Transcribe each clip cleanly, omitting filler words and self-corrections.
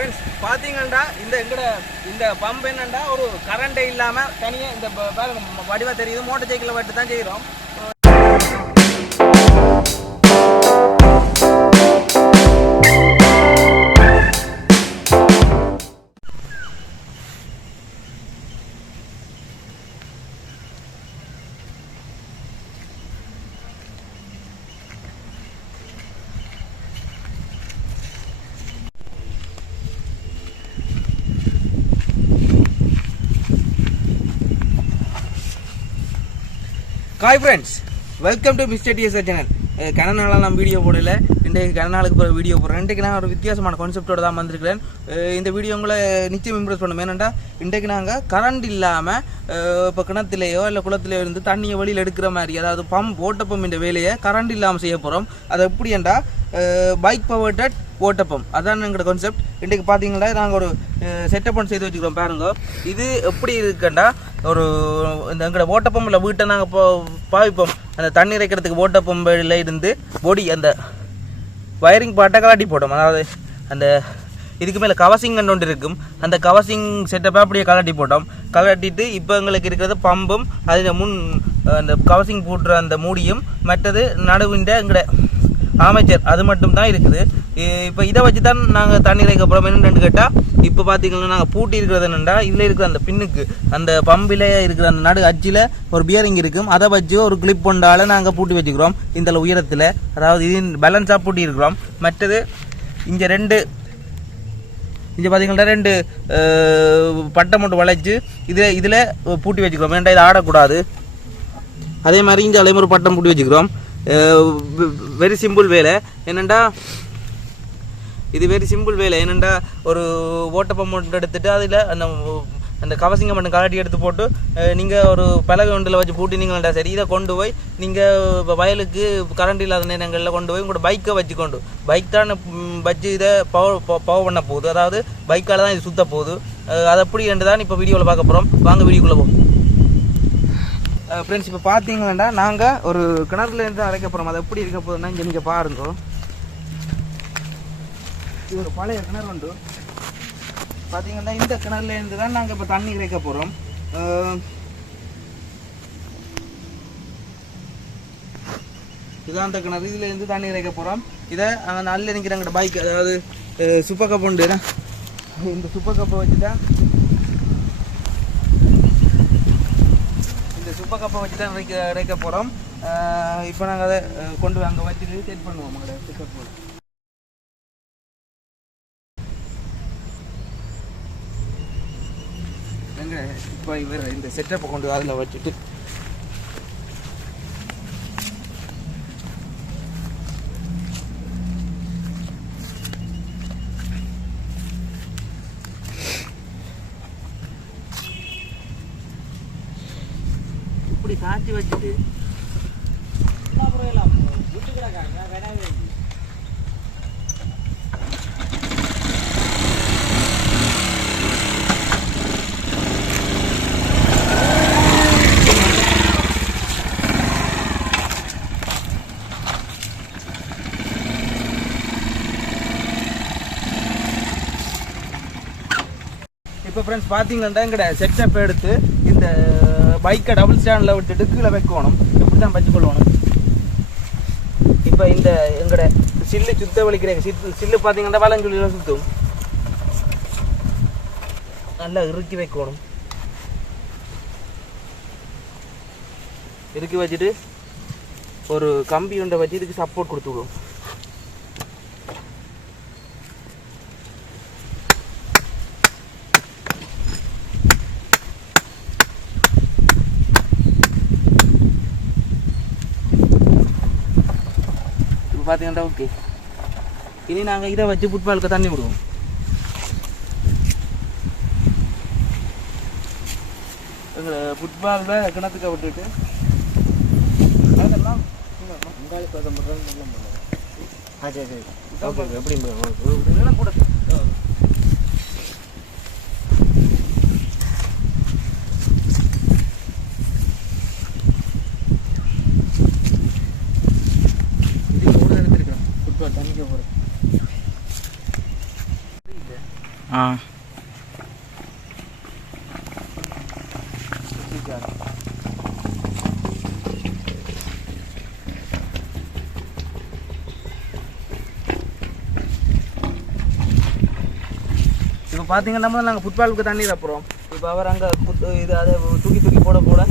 Friends பார்த்தீங்கன்னா இந்த pump என்னண்டா ஒரு கரண்டே இல்லாமல் தனியாக இந்த வடிவாக தெரியுது மோட்டர் சைக்கிளில் வட்டு தான் செய்கிறோம். Hi friends, welcome to mister TSR channel. கனநாளாக நான் வீடியோ போடல, இன்றைக்கு கனநாளுக்கு பிறகு வீடியோ போடுறேன். இன்றைக்கு நான் ஒரு வித்தியாசமான கான்செப்டோடு தான் வந்திருக்கிறேன். இந்த வீடியோ உங்களை நிச்சயம் இம்ப்ரெஸ் பண்ணும். ஏன்னாண்டா இன்றைக்கு நாங்கள் கரண்ட் இல்லாமல் இப்போ கிணத்துலேயோ இல்லை குளத்துலேயோ இருந்து தண்ணியை வெளியில் எடுக்கிற மாதிரி, அதாவது ஓட்டப்பம் இந்த வேலையை கரண்ட் இல்லாமல் செய்ய போகிறோம். அது எப்படின்னா பைக் பவர்டட் ஓட்டப்பம், அதான் எங்களோட கான்செப்ட். இன்றைக்கு பார்த்தீங்கன்னா நாங்கள் ஒரு செட்டப் ஒன்று செய்து வச்சுக்கிறோம். பாருங்க, இது எப்படி இருக்குண்டா, ஒரு இந்த எங்களோட ஓட்டப்பம்பில் வீட்டை நாங்கள் இப்போ பாவிப்போம். அந்த தண்ணி இறைக்கிறதுக்கு ஓட்டப்பம்பில் இருந்து பொடி அந்த வயரிங் பாட்டை கலாட்டி போட்டோம். அதாவது அந்த இதுக்கு மேலே கவசிங் ஒன்று இருக்கும், அந்த கவசிங் செட்டப்பை அப்படியே கலாட்டி போட்டோம். கலாட்டிட்டு இப்போ எங்களுக்கு இருக்கிறது பம்பும் அதில் முன் அந்த கவசிங் போட்டுற அந்த மூடியும், மற்றது நடுவின்ற எங்களோட அமைச்சர், அது மட்டும் தான் இருக்குது. இப்போ இதை வச்சு தான் நாங்கள் தண்ணி இறைக்க போகிறோம். என்னென்னு கேட்டால், இப்போ பார்த்தீங்கன்னா நாங்கள் பூட்டி இருக்கிறது என்னென்னா, இதில் இருக்கிற அந்த பின்னுக்கு அந்த பம்பில் இருக்கிற அந்த நடு அச்சில் ஒரு பியரிங் இருக்கும், அதை வச்சு ஒரு கிளிப் கொண்டால் நாங்கள் பூட்டி வச்சுக்கிறோம். இந்த உயரத்தில், அதாவது இது பேலன்ஸாக பூட்டி இருக்கிறோம். மற்றது இங்கே பார்த்தீங்கன்னா ரெண்டு பட்டை மட்டும் வளைச்சு இதில் பூட்டி வச்சுக்கிறோம். ஏன்டா இது ஆடக்கூடாது. அதே மாதிரி இங்கே அலைமுறை பட்டம் பூட்டி வச்சுக்கிறோம். வெரி சிம்பிள் வேலை. என்னென்னா இது வெரி சிம்பிள் வேலை. என்னென்னா ஒரு ஓட்டப்பம் மட்டும் எடுத்துகிட்டு அதில் அந்த கவசிங்க மட்டும் கலாட்டி எடுத்து போட்டு நீங்கள் ஒரு பலகை ஒன்றில் வச்சு பூட்டினீங்களா சரி. இதை கொண்டு போய் நீங்கள் இப்போ வயலுக்கு கரண்ட் இல்லாத நேரங்களில் கொண்டு போய் உங்களோட பைக்கை வச்சுக்கொண்டு, பைக் தான் வச்சு இதை பவர் பண்ண போகுது. அதாவது பைக்கால் தான் இது சுத்த போகுது. அது எப்படி என்று தான் இப்போ வீடியோவில் பார்க்க போகிறோம். வாங்க வீடியோக்குள்ளே போகும். ஃப்ரெண்ட்ஸ், இப்போ பார்த்தீங்கன்னா நாங்கள் ஒரு கிணறுலேருந்து அரைக்க போகிறோம். அது எப்படி இருக்க போகுதுன்னா இங்கே நீங்கள் பாருங்க. இது ஒரு பழைய கிணறு உண்டு. பார்த்தீங்கன்னா இந்த கிணறுலேருந்து தான் நாங்கள் இப்போ தண்ணி இறைக்க போகிறோம். இதுதான் அந்த கிணறு, இதுலேருந்து தண்ணி இறைக்க போகிறோம். இதை நல்ல நிற்கிறாங்க பைக், அதாவது சுப்பர் கப் உண்டு. இந்த சுப்பர் கப்பை வச்சுட்டா சுப்பர் கப்பை வச்சு தான் இறைக்க போகிறோம். இப்போ நாங்கள் அதை கொண்டு அங்கே வச்சுட்டு செட் பண்ணுவோம். உங்களோட பிக்கப் போல் எங்கே இப்போ இவர் இந்த செட்டப்பை கொண்டு அதில் வச்சுட்டு இப்படி காய்ச்சி வச்சுட்டு விட்டு கிடக்காங்க வேணாவே. இப்போ ஃப்ரெண்ட்ஸ் பார்த்தீங்கன்னா எங்கட செட்டப் எடுத்து இந்த பைக்கை டபுள் ஸ்டாண்டில் விட்டுட்டு கீழே வைக்கணும். இப்படி தான் வச்சுக்கொள்ளணும். இப்போ இந்த எங்கட சில்லு சுத்த வலிக்கிறேன். சில்லு பார்த்தீங்கன்னா வளஞ்சொல்லியில் சுற்றும். நல்லா இறுக்கி வைக்கணும். இறுக்கி வச்சுட்டு ஒரு கம்பி ஒன்றை வச்சு இதுக்கு சப்போர்ட் கொடுத்து விடுவோம். பார்த்தீங்கன்னா ஓகே. இனி நாங்கள் இதை வச்சு ஃபுட்பாலுக்கு தண்ணி விடுவோம். எங்களை ஃபுட்பாலில் கிணத்துக்க விட்டுட்டு அதெல்லாம் ஓகே எப்படி கூட தண்ணிக்க போகிறேன். இப்போ பார்த்தீங்கன்னா நாங்கள் ஃபுட்பாலுக்கு தண்ணி தப்புறோம். இப்போ அவர் அங்கே இது அதை தூக்கி தூக்கி போட போட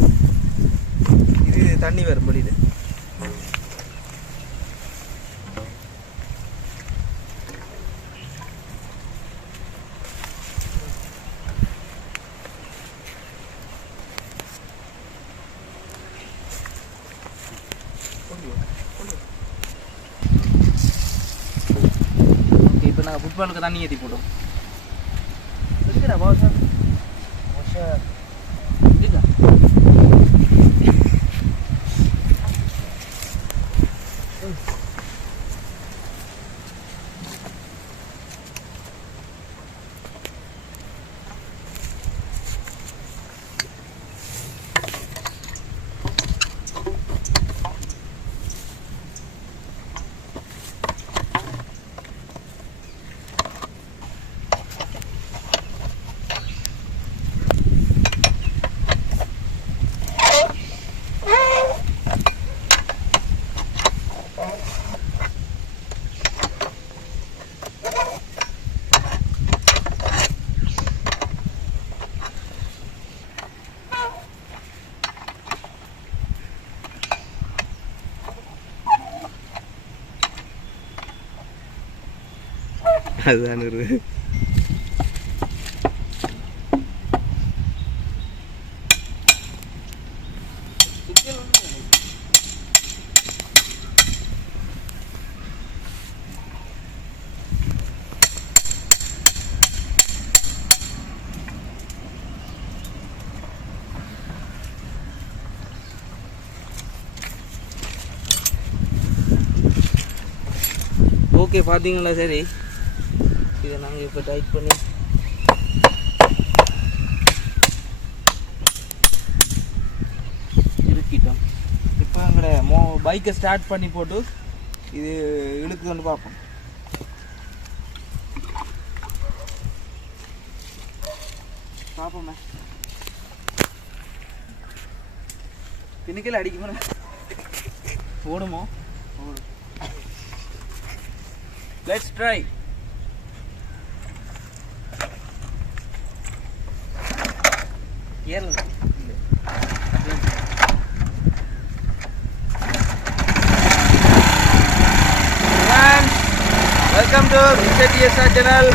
இது தண்ணி வரும் வெளியில். ஓகே, இப்போ நாங்கள் ஃபுட்பாலுக்கு தண்ணி ஏற்றி போட்டோம். அதுதான் இருக்கு. ஓகே, பார்த்தீங்களா? சரி, இதை நாங்கள் இப்போ டைட் பண்ணி இறுக்கிட்டோம். இப்போ எங்களோட பைக்கை ஸ்டார்ட் பண்ணி போட்டு இது இழுக்குதுன்னு பார்ப்போம். பார்ப்போமே, திணிக்கல அடிக்குமா? ஓடுமோ? ஓடும். Let's try. ஏறல. Welcome to Mr. TSR channel.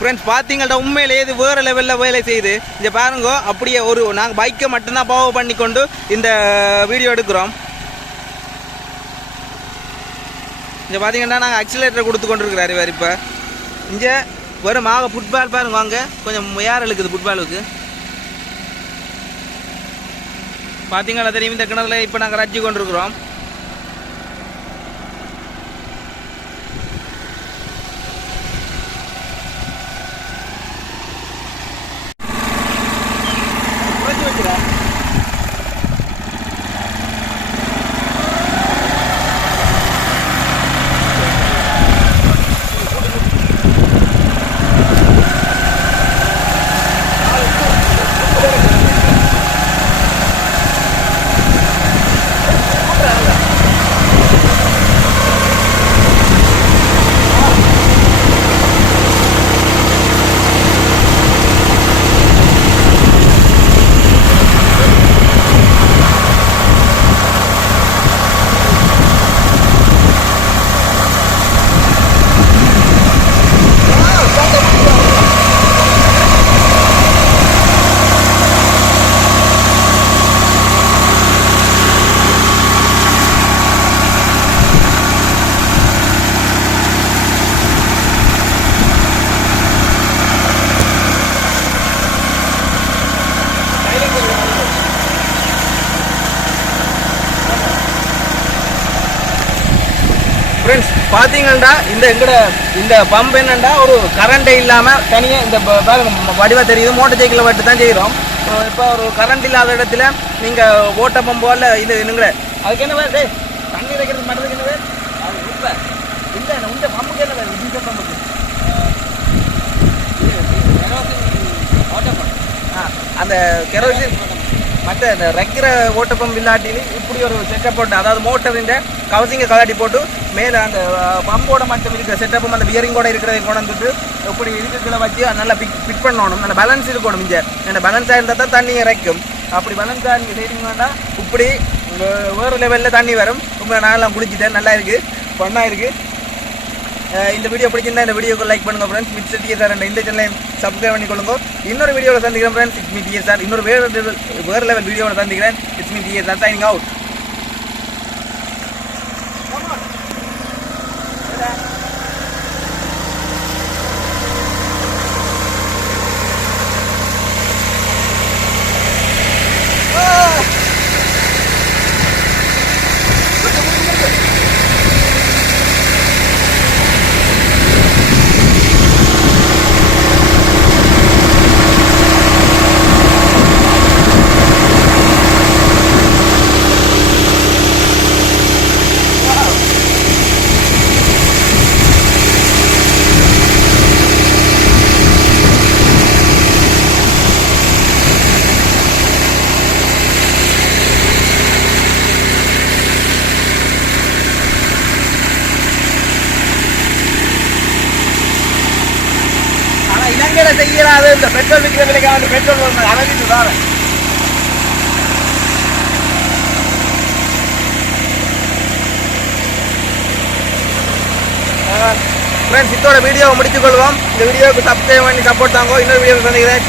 Friends பார்த்தீங்கள்ட்ட உண்மையிலேயே இது வேறு லெவலில் வேலை செய்யுது. இங்கே பாருங்க, அப்படியே ஒரு நாங்கள் பைக்கை மட்டும்தான் பவர் பண்ணி கொண்டு இந்த வீடியோ எடுக்கிறோம். இங்கே பார்த்தீங்கன்னா நாங்கள் ஆக்சிலேட்டர் கொடுத்து கொண்டு இருக்கிறாரு வேறு. இப்போ இங்கே வெறும் ஃபுட்பால் பாருங்க, வாங்க கொஞ்சம் யார் இழுக்குது ஃபுட்பாலுக்கு பார்த்தீங்களா தெரியும். இந்த கிணறுல இப்போ நாங்கள் ரஜ்ஜி கொண்டு இருக்கிறோம். ஃப்ரெண்ட்ஸ் பார்த்தீங்கன்னா இந்த பம்ப் என்னென்னா ஒரு கரண்டே இல்லாமல் தனியாக இந்த வடிவாக தெரியுது. மோட்டர் சைக்கிளை வட்டு தான் செய்கிறோம். இப்போ ஒரு கரண்ட் இல்லாத இடத்துல நீங்கள் ஓட்ட பம்போல் இது என்னங்கிற அதுக்கு என்ன வேறு தண்ணி வைக்கிறது மட்டும் என்ன வேறு அது இல்லை இல்லை இந்த பம்புக்கு என்ன வேறு டீசல் பம்புக்கு ஓட்ட பம்ப் அந்த கெரோசின் மற்ற இந்த ரெக்கிற ஓட்ட பம்ப் இல்லாட்டிலும் இப்படி ஒரு செட்டப் போட்டு, அதாவது மோட்டரின் கவசிங்க கலாட்டி போட்டு மேலே அந்த பம்போட மட்டும் இருக்கிற செட்டப்பும் அந்த பியரிங்கோட இருக்கிறதை கொண்டு வந்துட்டு இப்படி இருக்கிற வச்சு நல்லா ஃபிட் பண்ணணும். நல்ல பேலன்ஸ் இருக்கணும். இங்கே இந்த பேலன்ஸாக இருந்தால் தான் தண்ணி இறைக்கும். அப்படி பேலன்ஸாக நீங்கள் செய்திங்கன்னா இப்படி வேறு லெவலில் தண்ணி வரும். ரொம்ப நாளெல்லாம் குளிச்சுட்டேன், நல்லா இருக்குது, ஃபன்னாக இருக்குது. இந்த வீடியோ பிடிச்சிருந்தா இந்த வீடியோக்கு லைக் பண்ணுங்க ஃப்ரெண்ட்ஸ். மிட் டிஎஸ்ஆர் இந்த சேனலையும் சப்ஸ்கிரைப் பண்ணிக்கொள்ளுங்க. இன்னொரு வீடியோவில் சந்திக்கிறேன் ஃப்ரெண்ட்ஸ். It's me TSR. இன்னொரு வேறு லெவல் வீடியோவில் சந்திக்கிறேன். It's me DSR signing out. இலங்கையில செய்யறாது இந்த பெட்ரோல் விற்கிற விலைக்காக பெட்ரோல் அரைஞ்சிட்டு தான். ஃப்ரெண்ட்ஸ், இதோட வீடியோவை முடித்துக்கொள்வோம். இந்த வீடியோவுக்கு சப்ஸ்கிரைப் பண்ணி சப்போர்ட் தாங்க. இன்னொரு வீடியோ சந்திக்கிறேன்.